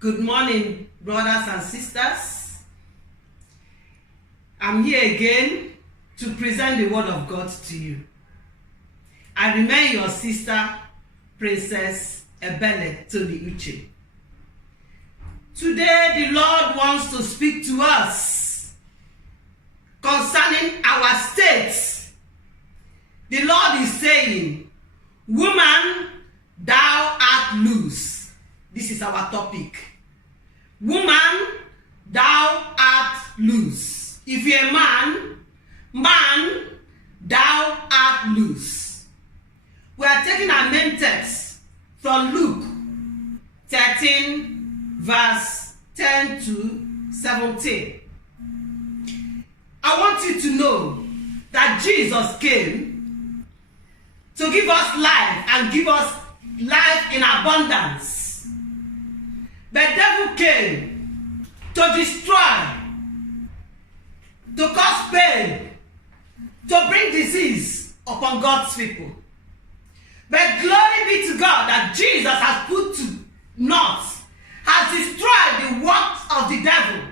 Good morning, brothers and sisters. I'm here again to present the word of God to you. I remain your sister, Princess Ebele Tony Uche. Today, the Lord wants to speak to us concerning our state. The Lord is saying, "Woman, thou art loose." This is our topic. Woman, thou art loose. If you're a man, thou art loose. We are taking our main text from Luke 13, verse 10 to 17. I want you to know that Jesus came to give us life and give us life in abundance. The devil came to destroy, to cause pain, to bring disease upon God's people. But glory be to God that Jesus has put to naught, has destroyed the works of the devil.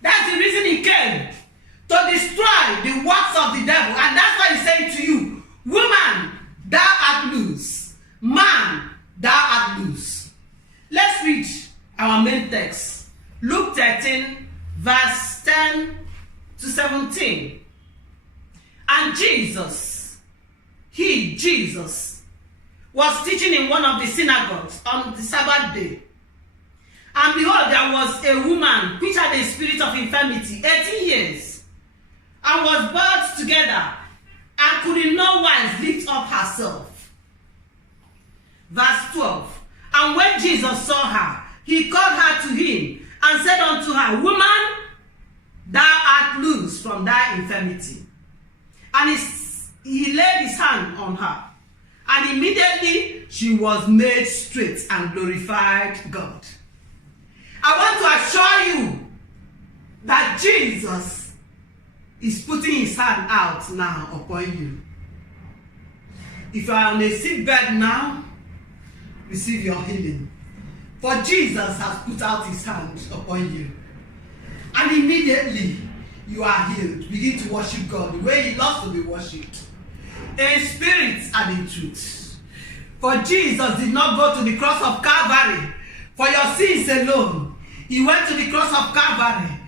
That's the reason he came, to destroy the works of the devil. And that's why he's saying to you, woman, thou art loose. Man, thou art loose. Let's read our main text. Luke 13, verse 10 to 17. And Jesus, was teaching in one of the synagogues on the Sabbath day. And behold, there was a woman which had a spirit of infirmity 18 years, and was brought together, and could in no wise lift up herself. Verse 12. And when Jesus saw her, he called her to him, and said unto her, Woman, thou art loose from thy infirmity. And he laid his hand on her, and immediately she was made straight and glorified God. I want to assure you that Jesus is putting his hand out now upon you. If you are on a sick bed now, receive your healing. For Jesus has put out his hand upon you. And immediately you are healed. Begin to worship God the way he loves to be worshipped, in spirit and in truth. For Jesus did not go to the cross of Calvary for your sins alone. He went to the cross of Calvary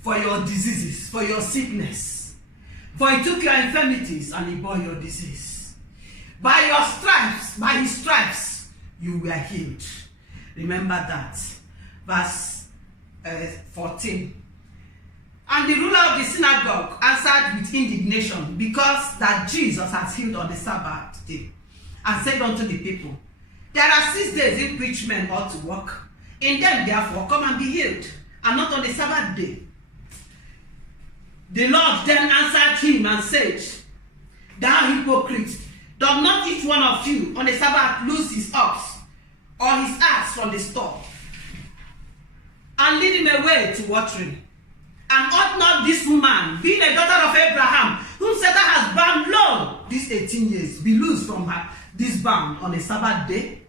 for your diseases, for your sickness. For he took your infirmities and he bore your disease. By your stripes, by his stripes, you were healed. Remember that. Verse 14. And the ruler of the synagogue answered with indignation, because that Jesus has healed on the Sabbath day, and said unto the people, There are 6 days in which men ought to work. In them therefore come and be healed, and not on the Sabbath day. The Lord then answered him and said, Thou hypocrite, does not each one of you on the Sabbath loose his ox or his ass from the stall, and lead him away to watering? And ought not this woman, being a daughter of Abraham, whom Satan has bound long these 18 years, be loosed from her this bound on a Sabbath day?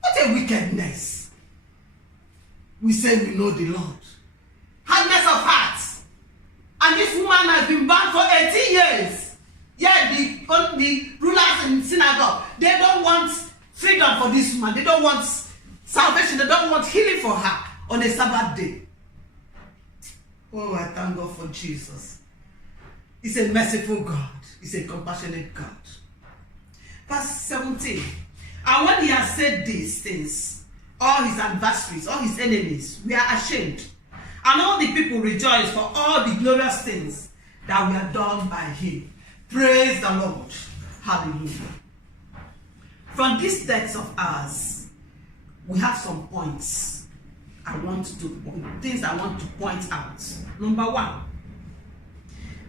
What a wickedness! We say we know the Lord. Hardness of heart. And this woman has been bound for 18 years. Yet the rulers in the synagogue, they don't want freedom for this woman. They don't want salvation. They don't want healing for her on a Sabbath day. Oh, I thank God for Jesus. He's a merciful God. He's a compassionate God. Verse 17. And when he has said these things, all his adversaries, all his enemies, we are ashamed. And all the people rejoice for all the glorious things that were done by him. Praise the Lord. Hallelujah. From this text of ours, we have some points. Things I want to point out. Number 1,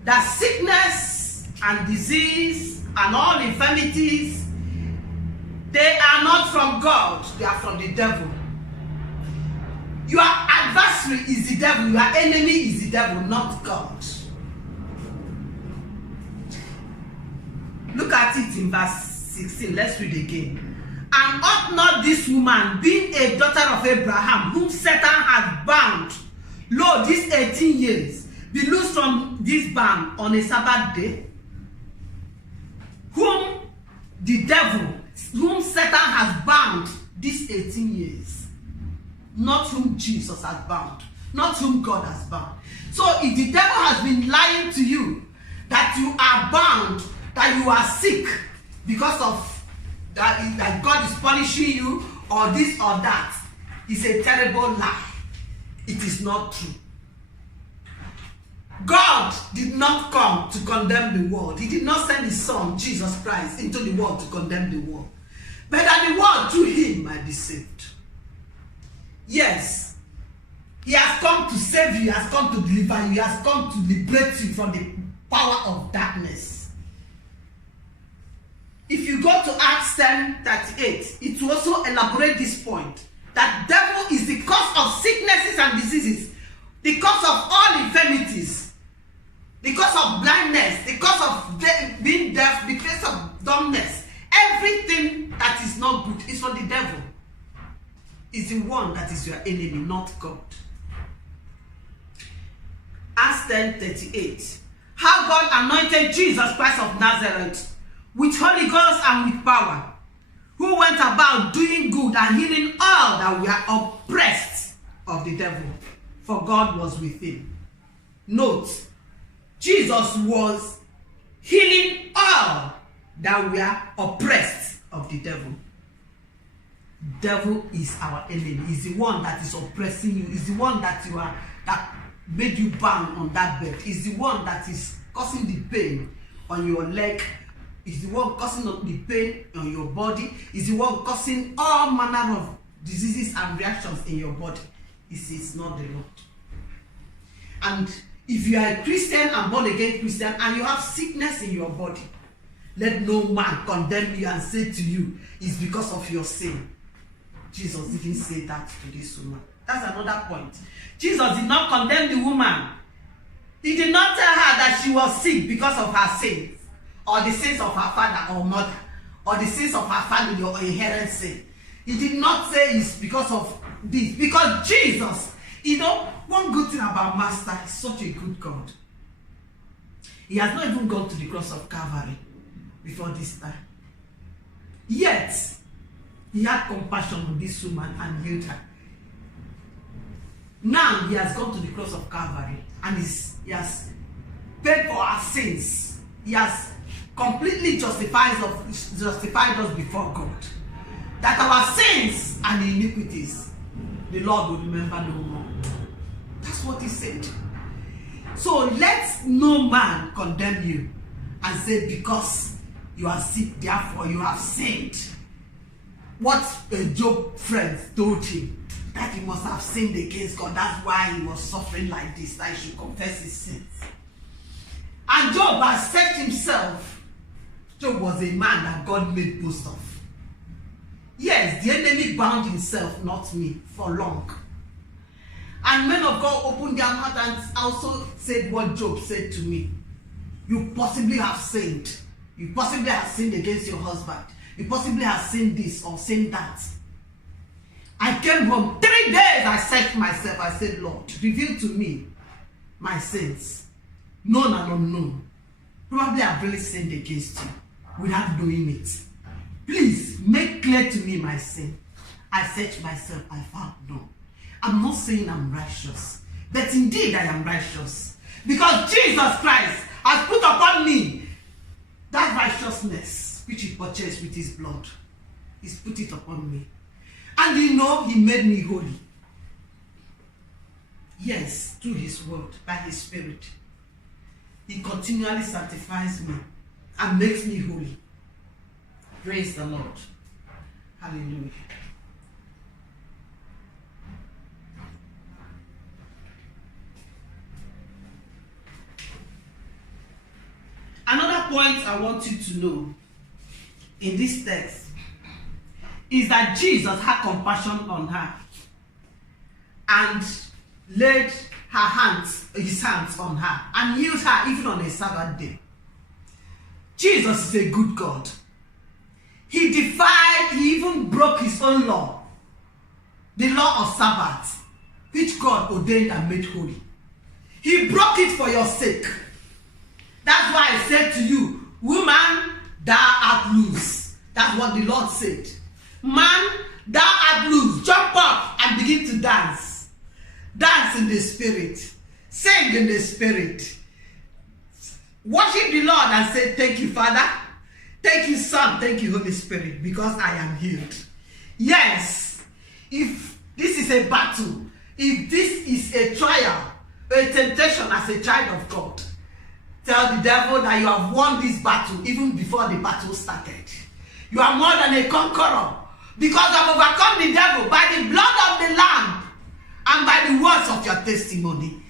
that sickness and disease and all infirmities, they are not from God, they are from the devil. Your adversary is the devil, your enemy is the devil, not God. Look at it in verse 16. Let's read again. And And ought not this woman, being a daughter of Abraham, whom Satan had bound, lo, these 18 years, be loosed from this band on a Sabbath day? Whom Satan has bound these 18 years, not whom Jesus has bound, not whom God has bound. So if the devil has been lying to you that you are bound, that you are sick because of that God is punishing you or this or that, it's a terrible lie. It is not true. God did not come to condemn the world. He did not send his son, Jesus Christ, into the world to condemn the world, but that the world through him might be saved. Yes, he has come to save you, he has come to deliver you, he has come to liberate you from the power of darkness. If you go to Acts 10:38, it will also elaborate this point, that devil is the cause of sicknesses and diseases, the cause of all infirmities, the cause of blindness, the cause of being deaf, the cause of dumbness. Everything that is not good is from the devil. Is the one that is your enemy, not God. Acts 10:38. How God anointed Jesus Christ of Nazareth with Holy Ghost and with power, who went about doing good and healing all that were oppressed of the devil, for God was with him. Note, Jesus was healing all that were oppressed of the devil. Devil is our enemy. He's the one that is oppressing you. He's the one that made you bound on that bed. He's the one that is causing the pain on your leg. He's the one causing the pain on your body. He's the one causing all manner of diseases and reactions in your body. It's not the Lord. And if you are a Christian and born again Christian and you have sickness in your body, let no man condemn you and say to you, it's because of your sin. Jesus didn't say that to this woman. That's another point. Jesus did not condemn the woman. He did not tell her that she was sick because of her sins, or the sins of her father or mother, or the sins of her family or inherent sin. He did not say it's because of this. Because Jesus, one good thing about Master is such a good God. He has not even gone to the cross of Calvary before this time. Yet, he had compassion on this woman and healed her. Now he has gone to the cross of Calvary and he has paid for our sins. He has completely justified us before God. That our sins and iniquities, the Lord will remember no more. That's what he said. So let no man condemn you and say because you are sick, therefore you have sinned. What Job friend told him, that he must have sinned against God. That's why he was suffering like this, that he should confess his sins. And Job has said himself, Job was a man that God made boast of. Yes, the enemy bound himself, not me, for long. And men of God opened their mouth and also said what Job said to me. You possibly have sinned. You possibly have sinned against your husband. You possibly have sinned this or sinned that. I came home 3 days. I said to myself, I said, Lord, reveal to me my sins, known and unknown. Probably I've really sinned against you without knowing it. Please make clear to me my sin. I said to myself, I found no. I'm not saying I'm righteous, but indeed I am righteous. Because Jesus Christ has put upon me that righteousness which he purchased with his blood. He's put it upon me. And he made me holy. Yes, through his word, by his spirit. He continually sanctifies me and makes me holy. Praise the Lord. Hallelujah. Another point I want you to know in this text is that Jesus had compassion on her and laid his hands on her and healed her even on a Sabbath day. Jesus is a good God. He even broke own law, the law of Sabbath, which God ordained and made holy. He broke it for your sake. That's why I said to you, woman, thou art loose. That's what the Lord said. Man, thou art loose. Jump up and begin to dance. Dance in the spirit. Sing in the spirit. Worship the Lord and say, thank you, Father. Thank you, Son. Thank you, Holy Spirit, because I am healed. Yes, if this is a battle, if this is a trial, a temptation as a child of God, tell the devil that you have won this battle even before the battle started. You are more than a conqueror because you have overcome the devil by the blood of the Lamb and by the words of your testimony.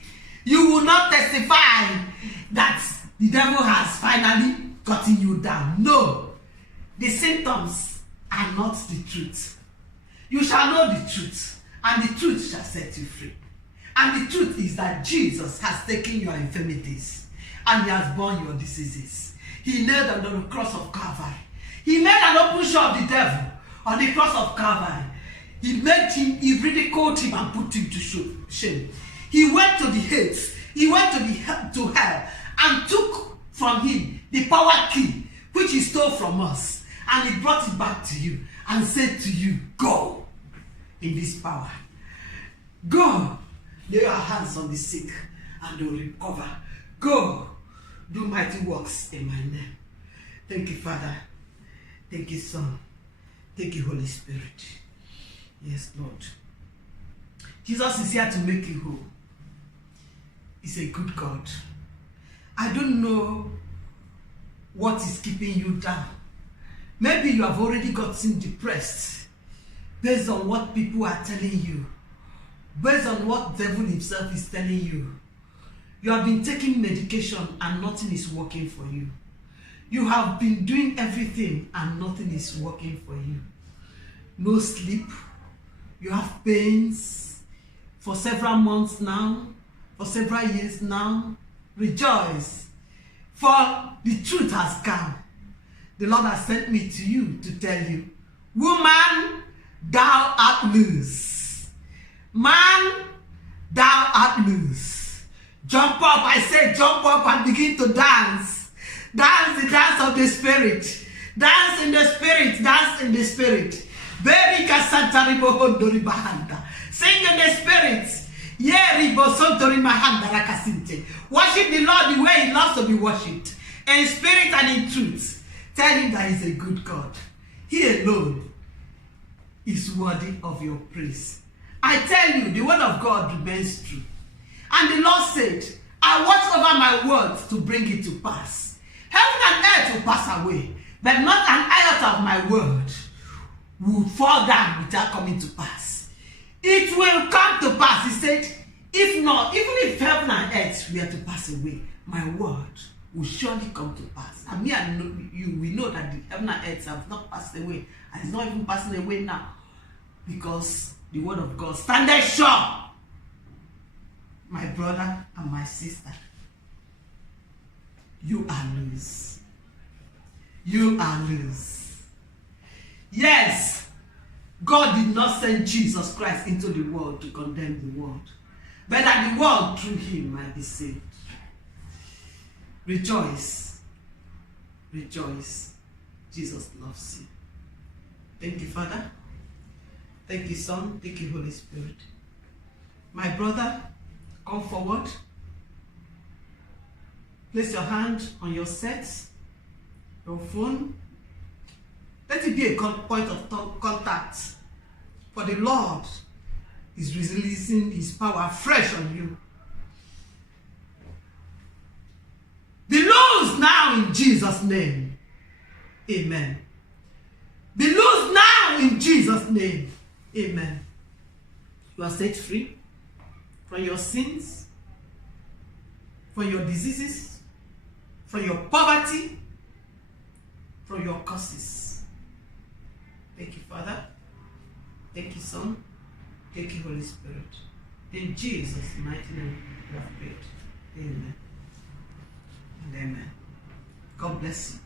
You will not testify that the devil has finally gotten you down. No, the symptoms are not the truth. You shall know the truth, and the truth shall set you free. And the truth is that Jesus has taken your infirmities and he has borne your diseases. He nailed them on the cross of Calvary. He made an open show of the devil on the cross of Calvary. He made him, he ridiculed him and put him to shame. He went to the Hades, he went to hell and took from him the power key which he stole from us, and he brought it back to you and said to you, go in this power. Go, lay your hands on the sick and they will recover. Go, do mighty works in my name. Thank you, Father. Thank you, Son. Thank you, Holy Spirit. Yes, Lord. Jesus is here to make you whole. He's a good God. I don't know what is keeping you down. Maybe you have already gotten depressed based on what people are telling you, based on what the devil himself is telling you. You have been taking medication and nothing is working for you. You have been doing everything and nothing is working for you. No sleep. You have pains for several months now, for several years now. Rejoice, for the truth has come. The Lord has sent me to you to tell you, woman, thou art loose. Man, thou art loose. Jump up, I say jump up and begin to dance. Dance the dance of the Spirit. Dance in the Spirit, dance in the Spirit. Sing in the Spirit. Worship the Lord the way he loves to be worshipped, in spirit and in truth. Tell him that he's a good God. He alone is worthy of your praise. I tell you, the word of God remains true. And the Lord said, I watch over my words to bring it to pass. Heaven and earth will pass away, but not an iota of my word will fall down without coming to pass. It will come to pass. He said, if not, even if heaven and earth were to pass away, my word will surely come to pass. And me and you, we know that the heaven and earth have not passed away, and it's not even passing away now, because the word of God standeth sure. My brother and my sister, you are loose. You are loose. Yes, God did not send Jesus Christ into the world to condemn the world, but that the world through him might be saved. Rejoice. Rejoice. Jesus loves you. Thank you, Father. Thank you, Son. Thank you, Holy Spirit. My brother, come forward. Place your hand on your set, your phone. Let it be a point of contact. For the Lord is releasing his power fresh on you. Be loose now in Jesus' name. Amen. Be loose now in Jesus' name. Amen. You are set free from your sins, from your diseases, from your poverty, from your curses. Thank you, Father. Thank you, Son. Thank you, Holy Spirit. In Jesus' mighty name we have prayed. Amen. And amen. God bless you.